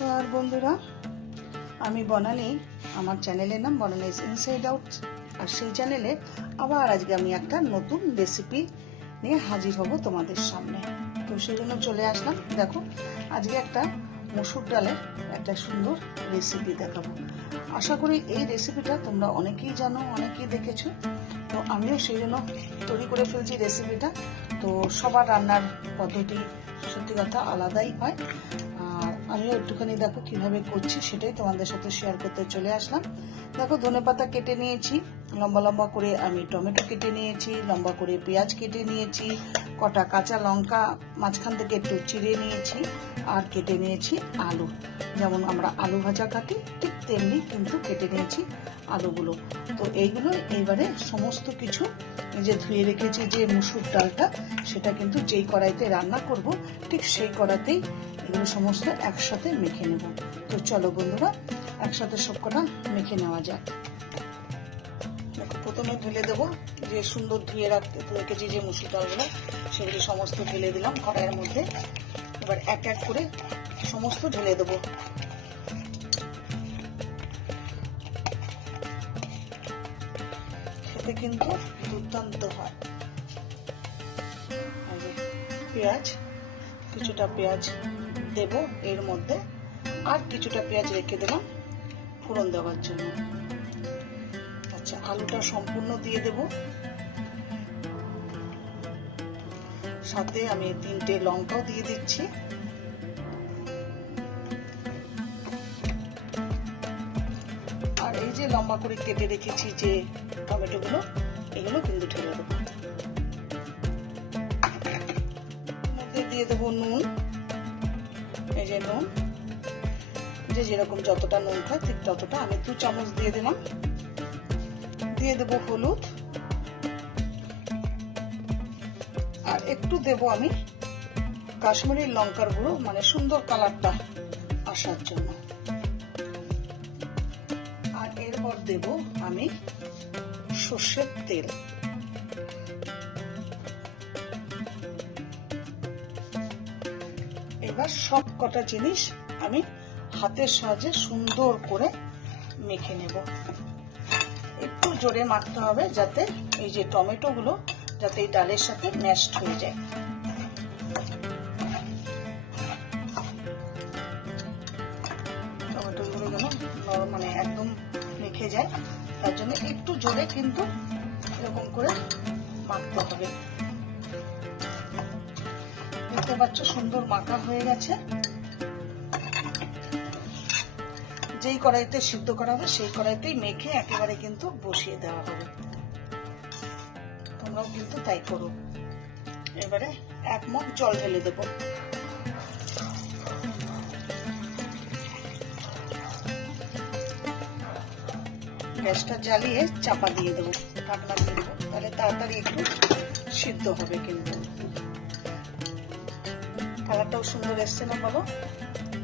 নমস্কার বন্ধুরা, আমি বনানী। আমার চ্যানেলের নাম বনানীজ ইনসাইড আউট। আর সেই চ্যানেলে আবার আজকে আমি একটা নতুন রেসিপি নিয়ে হাজির হব তোমাদের সামনে। তো সেই জন্য চলে আসলাম। দেখো, আজকে একটা মসুর ডালের একটা সুন্দর রেসিপি দেখাবো। আশা করি এই রেসিপিটা তোমরা অনেকেই জানো, অনেকেই দেখেছো। তো আমিও সেই জন্য তৈরি করে ফেলছি রেসিপিটা। তো সবার রান্নার পদ্ধতি সত্যি কথা আলাদাই হয়। আর আমিও একটুখানি দেখো কিভাবে করছি সেটাই তোমাদের সাথে শেয়ার করতে চলে আসলাম। দেখো, ধনেপাতা কেটে নিয়েছি, লম্বা লম্বা করে আমি টমেটো কেটে নিয়েছি, লম্বা করে পেঁয়াজ কেটে নিয়েছি, কটা কাঁচা লঙ্কা মাঝখান থেকে একটু চিড়ে নিয়েছি, আর কেটে নিয়েছি আলু। যেমন আমরা আলু ভাজা কাটি ঠিক তেমনি কিন্তু কেটে নিয়েছি আলুগুলো। তো এইগুলো এবারে সমস্ত কিছু যে ধুয়ে রেখেছি যে মুসুর ডালটা, সেটা কিন্তু যেই কড়াইতে রান্না করব ঠিক সেই কড়াইতেই এগুলো সমস্ত একসাথে মেখে নেব। তো চলো বন্ধুরা, একসাথে সবকটা মেখে নেওয়া যাক। প্রথমে ঢেলে দেবো যে সুন্দর ধুয়ে রেখেছি যে মুসুর ডালগুলো, সেগুলি সমস্ত ঢেলে দিলাম কড়াইয়ের মধ্যে। এবার এক এক করে সমস্ত ঢেলে দেবো। খেতে কিন্তু দুর্দান্ত হয়। পেঁয়াজ, কিছুটা পেঁয়াজ দেব এর মধ্যে, আর কিছুটা পেঁয়াজ রেখে দিলাম ফোড়ন দেওয়ার জন্য। আচ্ছা, আলুটা সম্পূর্ণ দিয়ে দেব। সাথে আমি 3টে লঙ্কাও দিয়ে দিচ্ছি। আর এই যে লম্বা করে কেটে রেখেছি যে টমেটোগুলো, এগুলো কিন্তু ঢেলে দেবো। মধ্যে দিয়ে দেবো নুন। এই যে নুন, যে যেরকম যতটা নুন খায় ঠিক ততটা, আমি 2 চামচ দিয়ে দিলাম। দিয়ে দেবো হলুদ, আর একটু দেব আমি কাশ্মীরি লঙ্কার গুঁড়ো, মানে সুন্দর কালারটা আসার জন্য। আর এরপর দেব আমি সর্ষের তেল। এবার সব কটা জিনিস আমি হাতের সাহায্যে সুন্দর করে মেখে নেব। একটু জোরে মাখতে হবে যাতে এই যে টমেটো গুলো যাতে এই ডালের সাথে ম্যাশড হয়ে যায়। টমেটো গুলো যেন মানে একদম মেখে যায়, তার জন্য একটু জোরে কিন্তু এরকম করে মাখতে হবে। দেখতে পাচ্ছ সুন্দর মাখা হয়ে গেছে। যেই কড়াইতে সিদ্ধ করা হবে সেই কড়াইতেই মেখে একেবারে কিন্তু বসিয়ে দেওয়া হবে। তোমরাও কিন্তু তাই করো। এবারে 1 মগ জল ঢেলে দেব। গ্যাসটা জ্বালিয়ে চাপা দিয়ে দেবো, ঢাকনা দিয়ে দেবো, তাহলে তাড়াতাড়ি একটু সিদ্ধ হবে। কিন্তু কালারটাও সুন্দর এসছে না বলো?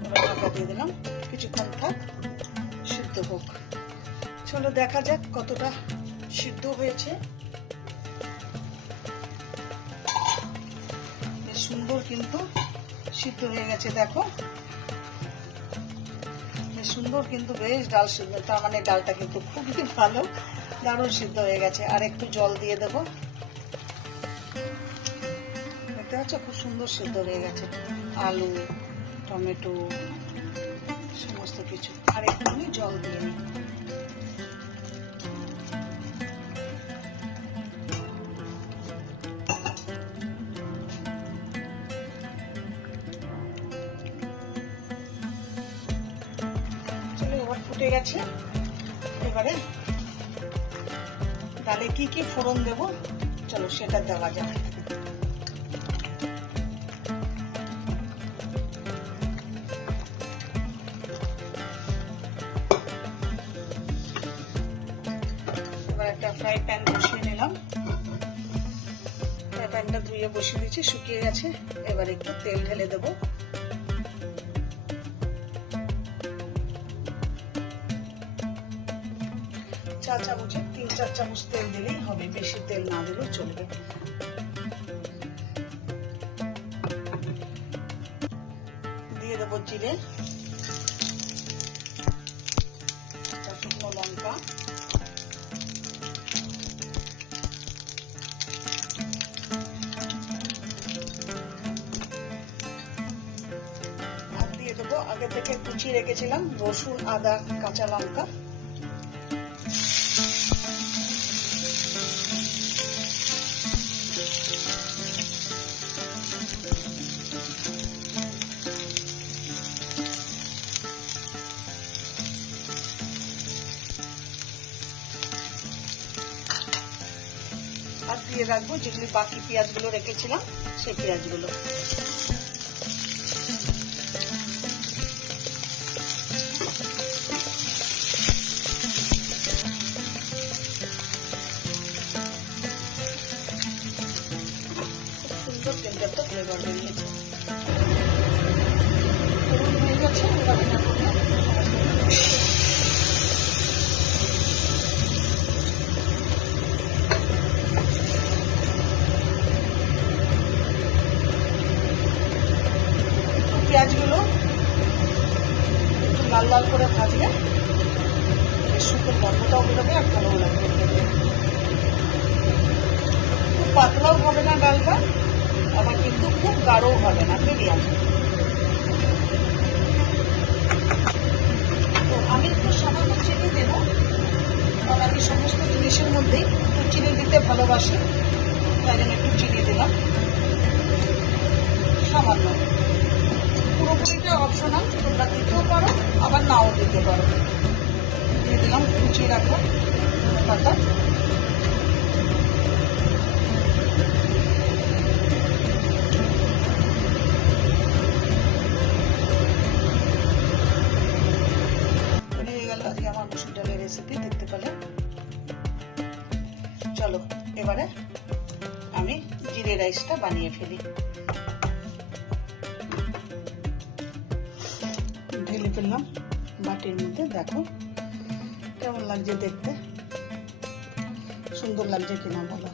এবার ঢাকা দিয়ে দিলাম, কিছুক্ষণ থাক, সিদ্ধ হোক। চলো দেখা যাক কতটা সিদ্ধ হয়েছে। বেশ সুন্দর কিন্তু সিদ্ধ হয়ে গেছে। দেখো, বেশ সুন্দর কিন্তু বেশ ডাল সিদ্ধ, তার মানে ডালটা কিন্তু খুবই ভালো, দারুণ সিদ্ধ হয়ে গেছে। আর একটু জল দিয়ে দেবো। দেখতে পাচ্ছ খুব সুন্দর সিদ্ধ হয়ে গেছে আলু, টমেটো, সমস্ত কিছু। আর একটুখানি জল দিয়ে নিই। চলো, এবার ফুটে গেছে। এবারে ডালে কি কি ফোড়ন দেব চলো সেটা দেওয়া যাক। একটা ফ্রাই প্যান বসিয়ে নিলাম। ফ্রাই প্যানটা ধুয়ে বসিয়ে দিয়েছি, শুকিয়ে গেছে। এবার একটু তেল ঢেলে দেবো। চা চামচে 3-4 চামচ তেল দিলেই হবে, বেশি তেল না দিলেও চলবে। দিয়ে দেবো জিরে, শুকনো লঙ্কা, আর দিয়ে দেবো আগে থেকে কুচিয়ে রেখেছিলাম রসুন, আদা, কাঁচা লঙ্কা। আর দিয়ে রাখবো যেগুলি বাকি পেঁয়াজগুলো রেখেছিলাম সেই পেঁয়াজগুলো। সুন্দর তিনটা একটা ফ্লেভার বেরিয়েছে। হয়ে গেছে, পেঁয়াজগুলো একটু লাল লাল করে ভাজলে শুকনো গন্ধটাও বেরোবে আর ভালোও লাগবে। খুব পাতলাও হবে না ডালটা, আবার কিন্তু খুব গাঢ়ও হবে না, মিডিয়াম। তো আমি একটু সামান্য চিনি দেব, কারণ আমি সমস্ত জিনিসের মধ্যেই একটু চিনি দিতে ভালোবাসি, তাই জন্য একটু চিনি দিলাম সামান্য। পুরোপুরিটা অপশনাল, তোমরা দিতেও পারো আবার নাও দিতে পারো। দিয়ে দিলাম কুচিয়ে রাখলাম পাতা। হয়ে গেল আজকে আমার মসুর ডালের রেসিপি, দেখতে পেলে। চলো এবারে আমি জিরে রাইসটা বানিয়ে ফেলি। ঢেলে ফেললাম বাটির মধ্যে, দেখো কেমন লাগছে দেখতে, সুন্দর লাগছে কিনা বলো।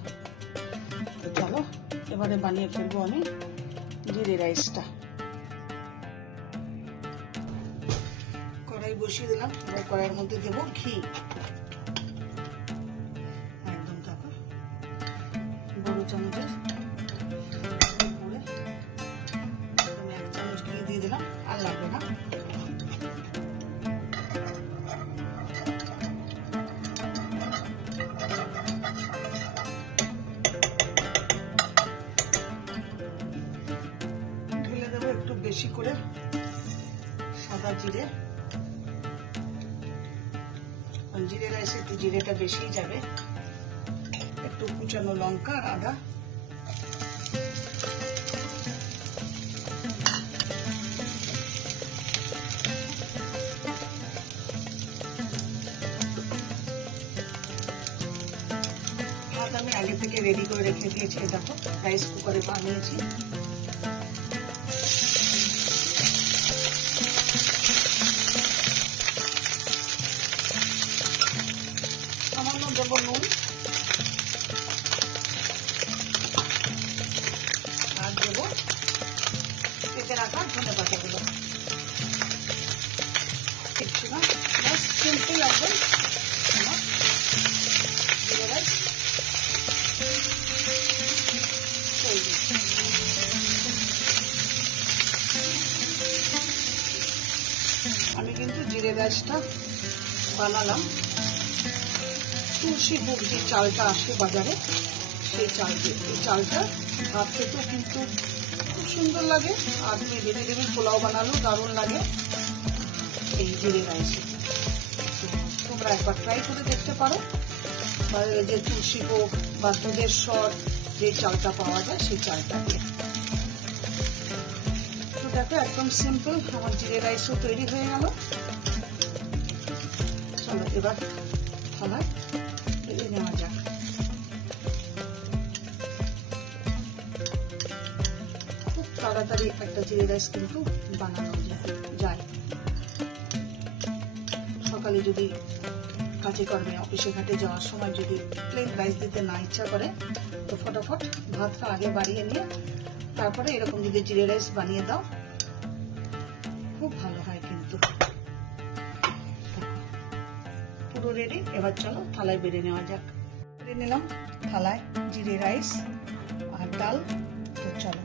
তো চলো এবারে বানিয়ে ফেলবো আমি জিরে রাইসটা। কড়াই বসিয়ে দিলাম, এবার কড়াইয়ের মধ্যে দেবো ঘি। একদম দেখো বড় চামচের উপরে একদম 1 চামচ ঘি দিয়ে দিলাম, আর লাগবে না। একটু বেশি করে সাদা জিরে, জিরে রাইসে একটু জিরেটা বেশি যাবে। একটু কুচানো লঙ্কা আর আদা, ভাত আমি আগে থেকে রেডি করে রেখে দিয়েছি। দেখো রাইস কুকারে বানিয়েছি। সামান্য দেবো নুন, আর দেবো কেটে রাখা ধনে পাতাগুলো। কিচ্ছু না, সিম্পল একদম আমার জিরে রাইস তৈরি। আমি কিন্তু জিরে রাইসটা বানালাম তুলসী ভোগ যে চালটা আসে বাজারে, সেই চাল দিয়ে। এই চালটা ভাত খেতেও কিন্তু খুব সুন্দর লাগে, আর তুমি রেডি পোলাও বানালেও দারুণ লাগে এই জিরে রাইসে। তোমরা একবার ট্রাই করে দেখতে পারো। যে তুলসী ভোগ বা দুধের স্বর যে চালটা পাওয়া যায় সেই চালটা দিয়ে। তো দেখো একদম সিম্পল আমার জিরে রাইসও তৈরি হয়ে গেল। চলো এবার থালায় ঢেলে নেওয়া যাক। খুব তাড়াতাড়ি একটা জিরে রাইস কিন্তু বানানো যায়। সকালে যদি কাজে কর্মে অফিসে ঘাটে যাওয়ার সময় যদি প্লেন রাইস দিতে না ইচ্ছা করে, তো ফটাফট ভাতটা আগে বাড়িয়ে নিয়ে তারপরে এরকম যদি জিরে রাইস বানিয়ে দাও, খুব ভালো হয় কিন্তু। পুরো রেডি। এবার চলো থালায় বেড়ে নেওয়া যাক। বেড়ে নিলাম থালায় জিরে রাইস আর ডাল। তো চলো